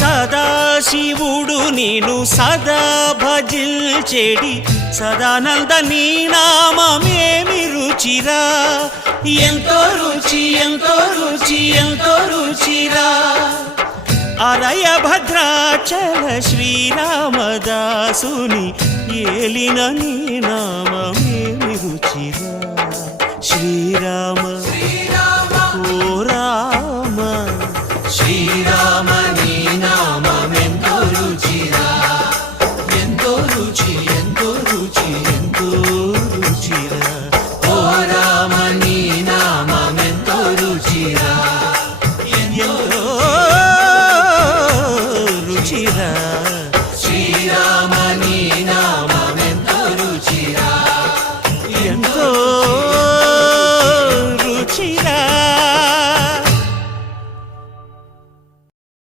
సదాశివుడు నేను సదా భజిల్చెడి సదానంద నీ నామమేమి రుచిరా, ఎంతో రుచి ఎంతో రుచి ఎంతో రుచిరా. అరయ భద్రాచల శ్రీరామదాసుని ఏలిన నీ నామమే